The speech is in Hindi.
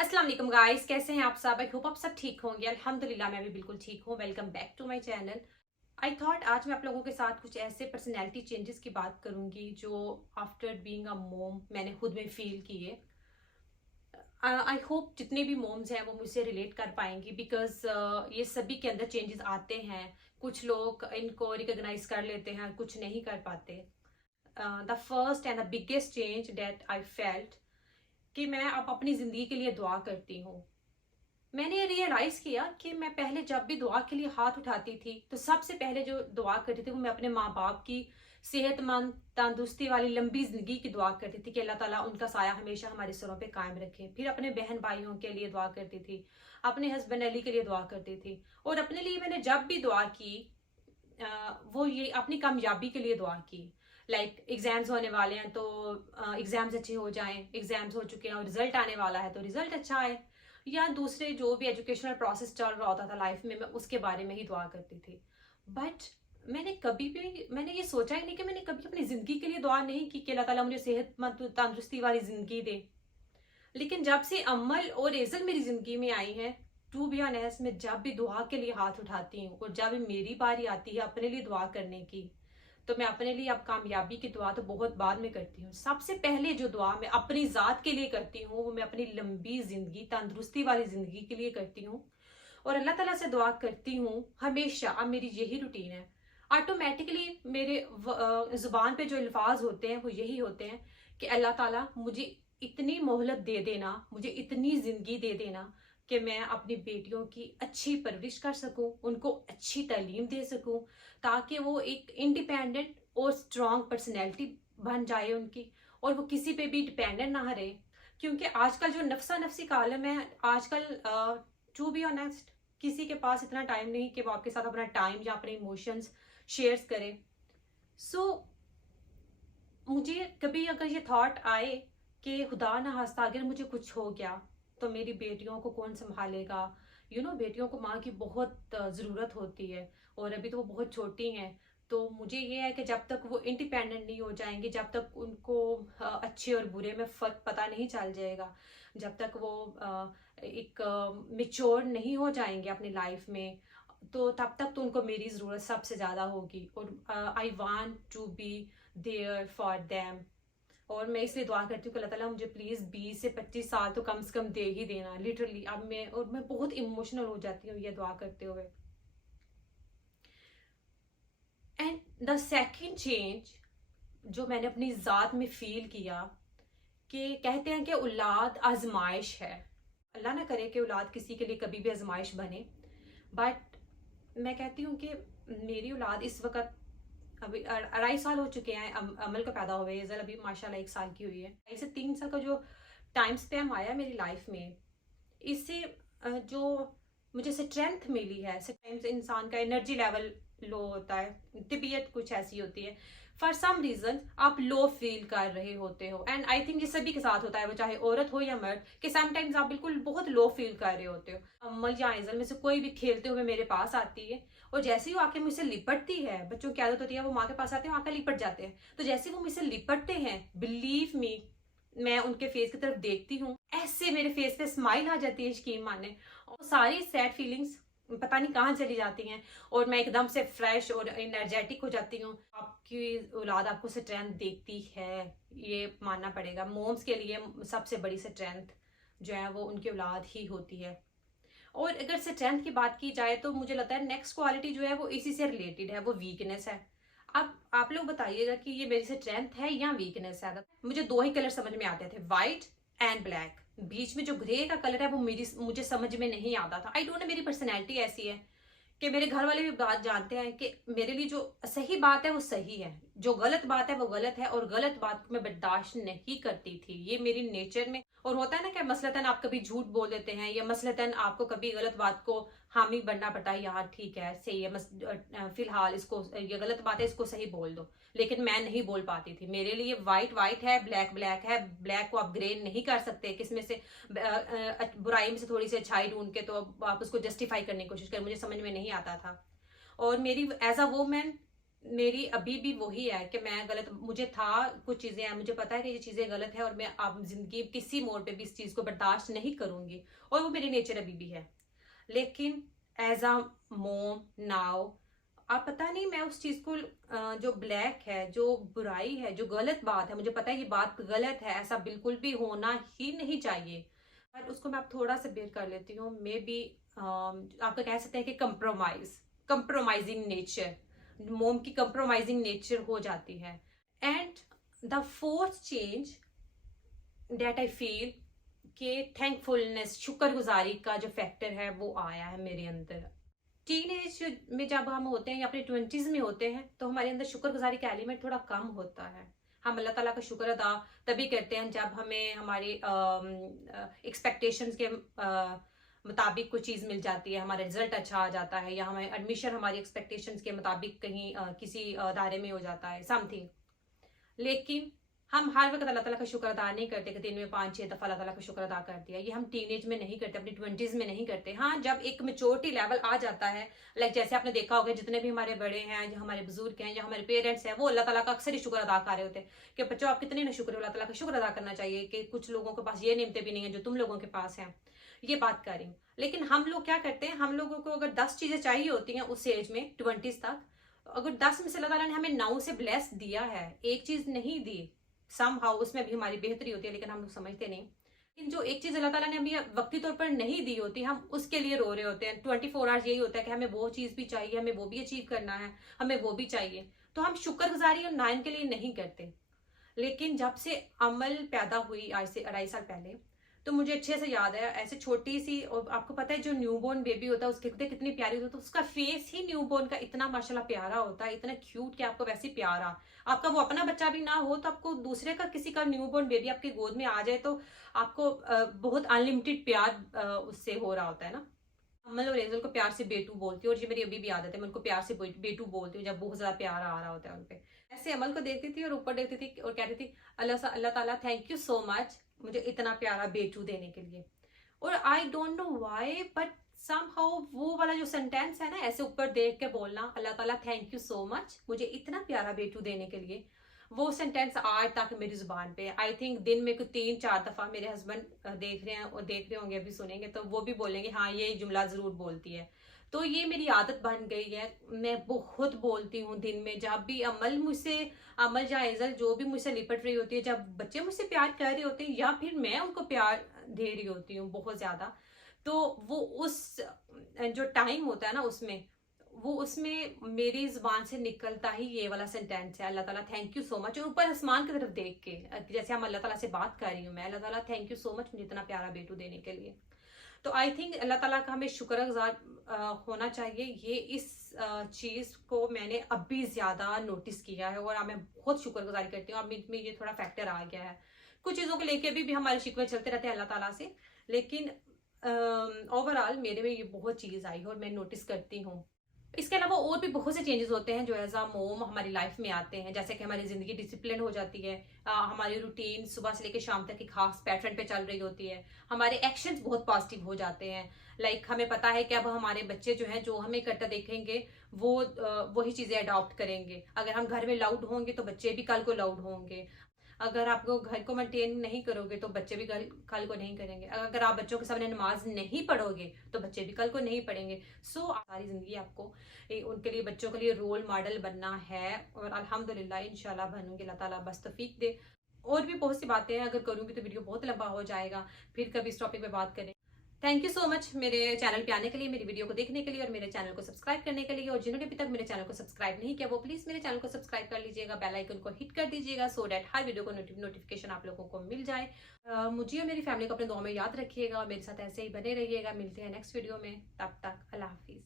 अस्सलाम वालेकुम गाइस, कैसे हैं आप सब? आई होप आप सब ठीक होंगे। अल्हम्दुलिल्लाह मैं भी बिल्कुल ठीक हूँ। Welcome back to my channel. I thought आज मैं आप लोगों के साथ कुछ ऐसे पर्सनैलिटी चेंजेस की बात करूंगी जो आफ्टर बीइंग अ मोम मैंने खुद में फील किए। आई होप जितने भी मोम्स हैं वो मुझसे रिलेट कर पाएंगी बिकॉज ये सभी के अंदर चेंजेस आते हैं। कुछ लोग इनको रिकॉग्नाइज कर लेते हैं, कुछ नहीं कर पाते। The first and the biggest change that I felt कि मैं अब अपनी जिंदगी के लिए दुआ करती हूँ। मैंने ये रियलाइज किया कि मैं पहले जब भी दुआ के लिए हाथ उठाती थी तो सबसे पहले जो दुआ करती थी वो मैं अपने माँ बाप की सेहतमंद तंदुरुस्ती वाली लंबी जिंदगी की दुआ करती थी कि अल्लाह ताला उनका साया हमेशा हमारे सरों पे कायम रखे। फिर अपने बहन भाइयों के लिए दुआ करती थी, अपने हस्बैंड अली के लिए दुआ करती थी, और अपने लिए मैंने जब भी दुआ की वो ये अपनी कामयाबी के लिए दुआ की। लाइक एग्जाम्स होने वाले हैं तो एग्जाम्स अच्छे हो जाएं, एग्जाम्स हो चुके हैं और रिजल्ट आने वाला है तो रिजल्ट अच्छा आए, या दूसरे जो भी एजुकेशनल प्रोसेस चल रहा होता था लाइफ में मैं उसके बारे में ही दुआ करती थी। बट मैंने ये सोचा ही नहीं कि मैंने कभी अपनी जिंदगी के लिए दुआ नहीं की कि अल्लाह ताला मुझे सेहतमंद तंदुरुस्ती वाली जिंदगी दे। लेकिन जब से अमल और एजल मेरी जिंदगी में आई है, टू बी ऑनेस्ट, मैं जब भी दुआ के लिए हाथ उठाती हूँ और जब मेरी बारी आती है अपने लिए दुआ करने की, तो मैं अपने लिए अब कामयाबी की दुआ तो बहुत बाद में करती हूँ। सबसे पहले जो दुआ मैं अपनी जात के लिए करती हूँ वो मैं अपनी लंबी जिंदगी तंदुरुस्ती वाली जिंदगी के लिए करती हूँ। और अल्लाह ताला से दुआ करती हूँ हमेशा। अब मेरी यही रूटीन है। ऑटोमेटिकली मेरे जुबान पे जो अल्फाज होते हैं वो यही होते हैं कि अल्लाह ताला मुझे इतनी मोहलत दे देना, मुझे इतनी जिंदगी दे देना कि मैं अपनी बेटियों की अच्छी परवरिश कर सकूं, उनको अच्छी तालीम दे सकूं, ताकि वो एक इंडिपेंडेंट और स्ट्रांग पर्सनैलिटी बन जाए उनकी, और वो किसी पे भी डिपेंडेंट ना रहे। क्योंकि आजकल जो नफसा नफसी का आलम है, आजकल टू बी ऑनेस्ट किसी के पास इतना टाइम नहीं कि वो आपके साथ अपना टाइम या अपने इमोशंस शेयर्स करे। सो मुझे कभी अगर ये थॉट आए कि खुदा ना खास्ता अगर मुझे कुछ हो गया तो मेरी बेटियों को कौन संभालेगा। बेटियों को माँ की बहुत ज़रूरत होती है, और अभी तो वो बहुत छोटी हैं। तो मुझे ये है कि जब तक वो इंडिपेंडेंट नहीं हो जाएंगी, जब तक उनको अच्छे और बुरे में फ़र्क पता नहीं चल जाएगा, जब तक वो एक मेच्योर नहीं हो जाएंगे अपनी लाइफ में, तो तब तक तो उनको मेरी ज़रूरत सबसे ज़्यादा होगी। और I want to be there for them. और मैं इसलिए दुआ करती हूँ कि अल्लाह ताला मुझे प्लीज़ 20 से 25 साल तो कम से कम दे ही देना, लिटरली। अब मैं बहुत इमोशनल हो जाती हूँ ये दुआ करते हुए। एंड द सेकेंड चेंज जो मैंने अपनी ज़ात में फील किया, कि कहते हैं कि औलाद आजमाइश है। अल्लाह ना करे कि औलाद किसी के लिए कभी भी आजमाइश बने, बट मैं कहती हूँ कि मेरी औलाद इस वक्त अभी 2.5 साल हो चुके हैं अमल का पैदा हुए। एजल अभी माशाल्लाह 1 साल की हुई है। 2 से 3 साल का जो टाइम स्पैम आया मेरी लाइफ में, इससे जो मुझे स्ट्रेंथ मिली है। टाइम्स इंसान का एनर्जी लेवल लो होता है, तबीयत कुछ ऐसी होती है, फॉर सम रीजन आप लो फील कर रहे होते हो। एंड आई थिंक ये सभी के साथ होता है, वो चाहे औरत हो या मर्द, कि समटाइम्स आप बिल्कुल बहुत लो फील कर रहे होते हो। अम्मल या आइजल में से कोई भी खेलते हुए मेरे पास आती है, और जैसे ही वो आके मुझसे लिपटती है, बच्चों की आदत होती है वो माँ के पास आते हैं आके लिपट जाते हैं, तो जैसे वो मुझसे लिपटते हैं, बिलीव मी, मैं उनके फेस की तरफ देखती हूँ, ऐसे मेरे फेस पे स्माइल आ जाती है यकीन माने, और सारी सैड फीलिंग्स पता नहीं कहाँ चली जाती हैं, और मैं एकदम से फ्रेश और एनर्जेटिक हो जाती हूँ। आपकी औलाद आपको स्ट्रेंथ देती है, ये मानना पड़ेगा। मोम्स के लिए सबसे बड़ी स्ट्रेंथ जो है वो उनकी औलाद ही होती है। और अगर स्ट्रेंथ की बात की जाए तो मुझे लगता है नेक्स्ट क्वालिटी जो है वो इसी से रिलेटेड है, वो वीकनेस है। अब आप लोग बताइएगा कि ये मेरी स्ट्रेंथ है या वीकनेस है। मुझे दो ही कलर समझ में आते थे, व्हाइट एंड ब्लैक। बीच में जो ग्रे का कलर है वो मुझे समझ में नहीं आता था। आई डोंट नो, मेरी पर्सनैलिटी ऐसी है कि मेरे घर वाले भी बात जानते हैं कि मेरे लिए जो सही बात है वो सही है, जो गलत बात है वो गलत है, और गलत बात को मैं बर्दाश्त नहीं करती थी। ये मेरी नेचर में। और होता है ना कि मसलतन आप कभी झूठ बोल देते हैं, या मसलतन आपको कभी गलत बात को हामी बनना पड़ता है, यार ठीक है सही है, फिलहाल इसको, ये गलत बात है इसको सही बोल दो। लेकिन मैं नहीं बोल पाती थी। मेरे लिए व्हाइट व्हाइट है, ब्लैक ब्लैक है। ब्लैक को आप ग्रे नहीं कर सकते, किसमें से बुराई में से थोड़ी सी अच्छाई ढूंढ के तो आप उसको जस्टिफाई करने की कोशिश करें, मुझे समझ में नहीं आता था। और मेरी एज अ वुमेन मेरी अभी भी वही है कि मैं गलत, मुझे था कुछ चीजें हैं, मुझे पता है कि ये चीजें गलत है और मैं अब जिंदगी किसी मोड़ पे भी इस चीज को बर्दाश्त नहीं करूंगी, और वो मेरी नेचर अभी भी है। लेकिन एज अ मोम नाउ, आप पता नहीं, मैं उस चीज को जो ब्लैक है, जो बुराई है, जो गलत बात है, मुझे पता है ये बात गलत है, ऐसा बिल्कुल भी होना ही नहीं चाहिए, पर उसको मैं अब थोड़ा सा बेर कर लेती हूँ। मे बी आपका कह सकते हैं कि कंप्रोमाइजिंग नेचर, मोम की कंप्रोमाइजिंग नेचर हो जाती है। And the fourth change that I feel कि थैंकफुलनेस, शुक्रगुजारी का जो फैक्टर है वो आया है मेरे अंदर। टीनेज में जब हम होते हैं या अपने 20s में होते हैं तो हमारे अंदर शुक्रगुजारी का एलिमेंट थोड़ा कम होता है। हम अल्लाह ताला का शुक्र अदा तभी करते हैं जब हमें हमारे एक्सपेक्टेशंस के मुताबिक कोई चीज़ मिल जाती है, हमारा रिजल्ट अच्छा आ जाता है, या हमें एडमिशन हमारी एक्सपेक्टेशंस के मुताबिक कहीं किसी दायरे में हो जाता है समथिंग। लेकिन हम हर वक्त अल्लाह ताला का शुक्र अदा नहीं करते कि दिन में 5-6 दफा अल्लाह ताला का शुक्र अदा कर दिया। ये हम टीनेज में नहीं करते, अपनी 20s में नहीं करते। हाँ, जब एक मेच्योरिटी लेवल आ जाता है, लाइक जैसे आपने देखा होगा जितने भी हमारे बड़े हैं, जो हमारे बुजुर्ग हैं, जो हमारे पेरेंट्स हैं, वो अल्लाह ताला का अक्सर ही शुक्र अदा कर रहे होते हैं कि बच्चों आप कितने ना शुक्र हो, अल्लाह ताला का शुक्र अदा करना चाहिए कि कुछ लोगों के पास ये नेमतें भी नहीं है जो तुम लोगों के पास हैं। ये बात कर रही हूँ। लेकिन हम लोग क्या करते हैं, हम लोगों को अगर 10 चीजें चाहिए होती हैं उस एज में 20s तक, अगर 10 में से अल्लाह ताला ने हमें 9 से ब्लेस दिया है, एक चीज नहीं दी, सम हाउ उसमें भी हमारी बेहतरी होती है, लेकिन हम लोग समझते नहीं। लेकिन जो एक चीज अल्लाह ताला ने हमें वक्ती तौर पर नहीं दी होती, हम उसके लिए रो रहे होते हैं। 24 आवर्स यही होता है कि हमें वो चीज भी चाहिए, हमें वो भी अचीव करना है, हमें वो भी चाहिए। तो हम शुक्रगुजारी और नाइन के लिए नहीं करते। लेकिन जब से अमल पैदा हुई आज से 2.5 साल पहले, तो मुझे अच्छे से याद है, ऐसे छोटी सी, और आपको पता है जो न्यूबॉर्न बेबी होता है उसके कितनी प्यारी होती है, तो उसका फेस ही न्यूबॉर्न का इतना माशाल्लाह प्यारा होता है, इतना क्यूट कि आपको वैसे प्यारा, आपका वो अपना बच्चा भी ना हो तो आपको दूसरे का, किसी का न्यूबॉर्न बेबी आपकी गोद में आ जाए तो आपको बहुत अनलिमिटेड प्यार उससे हो रहा होता है ना। अमल और रेजल को प्यार से बेटू बोलती हूँ, और ये मेरी अभी भी आदत है, मैं उनको प्यार से बेटू बोलती हूँ जब बहुत ज्यादा प्यार आ रहा होता है उनपे। ऐसे अमल को देखती थी और ऊपर देखती थी और कहती थी अल्लाह ताला थैंक यू सो मच मुझे इतना प्यारा बेटू देने के लिए। और I don't know why but somehow वो वाला जो सेंटेंस है ना, ऐसे ऊपर देख के बोलना अल्लाह ताला थैंक यू सो मच मुझे इतना प्यारा बेटू देने के लिए, वो सेंटेंस आज तक मेरी जुबान पे। आई थिंक दिन में कुछ 3-4 दफा मेरे हस्बैंड देख रहे हैं और देख रहे होंगे, अभी सुनेंगे तो वो भी बोलेंगे हाँ ये जुमला जरूर बोलती है। तो ये मेरी आदत बन गई है, मैं बहुत बोलती हूँ दिन में। जब भी अमल मुझसे, अमल या एजल जो भी मुझसे लिपट रही होती है, जब बच्चे मुझसे प्यार कर रहे होते हैं या फिर मैं उनको प्यार दे रही होती हूँ बहुत ज्यादा, तो वो उस जो टाइम होता है ना उसमें, वो उसमें मेरी जुबान से निकलता ही ये वाला सेंटेंस है अल्लाह ताला थैंक यू सो मच। और ऊपर आसमान की तरफ देख के, जैसे हम अल्लाह ताला से बात कर रही हूँ मैं, अल्लाह ताला थैंक यू सो मच मुझे इतना प्यारा बेटू देने के लिए। तो आई थिंक अल्लाह ताला का हमें शुक्रगुजार होना चाहिए। ये इस चीज को मैंने अभी ज्यादा नोटिस किया है और मैं बहुत शुक्रगुजारी करती हूँ। अब में ये थोड़ा फैक्टर आ गया है। कुछ चीजों को लेके भी हमारे शिकवे चलते रहते हैं अल्लाह ताला से, लेकिन ओवरऑल मेरे में ये बहुत चीज आई है और मैं नोटिस करती हूँ। इसके अलावा और भी बहुत से चेंजेस होते हैं जो एज अ मोम हमारी लाइफ में आते हैं, जैसे कि हमारी जिंदगी डिसिप्लिन हो जाती है, हमारी रूटीन सुबह से लेकर शाम तक की खास पैटर्न पे चल रही होती है, हमारे एक्शंस बहुत पॉजिटिव हो जाते हैं। लाइक हमें पता है कि अब हमारे बच्चे जो हैं जो हमें करता देखेंगे वो वही चीजें अडॉप्ट करेंगे। अगर हम घर में लाउड होंगे तो बच्चे भी कल को लाउड होंगे। अगर आप घर को मेंटेन नहीं करोगे तो बच्चे भी कल को नहीं करेंगे। अगर आप बच्चों के सामने नमाज नहीं पढ़ोगे तो बच्चे भी कल को नहीं पढ़ेंगे। सारी जिंदगी आपको उनके लिए, बच्चों के लिए रोल मॉडल बनना है, और अल्हम्दुलिल्लाह इंशाल्लाह बनूंगी, अल्लाह ताला बस तौफीक दे। और भी बहुत सी बातें हैं, अगर करूंगी तो वीडियो बहुत लंबा हो जाएगा, फिर कभी इस टॉपिक पे बात करें। थैंक यू सो मच मेरे चैनल पे आने के लिए, मेरी वीडियो को देखने के लिए और मेरे चैनल को सब्सक्राइब करने के लिए। और जिन्होंने अभी तक मेरे चैनल को सब्सक्राइब नहीं किया वो प्लीज मेरे चैनल को सब्सक्राइब कर लीजिएगा, बेल आइकन को हिट कर दीजिएगा सो दैट हर वीडियो को नोटिफिकेशन आप लोगों को मिल जाए। मुझे और मेरी फैमिली को अपने दुआ में याद रखिएगा और मेरे साथ ऐसे ही बने रहिएगा। मिलते हैं नेक्स्ट वीडियो में, तब तक अल्लाह हाफिज।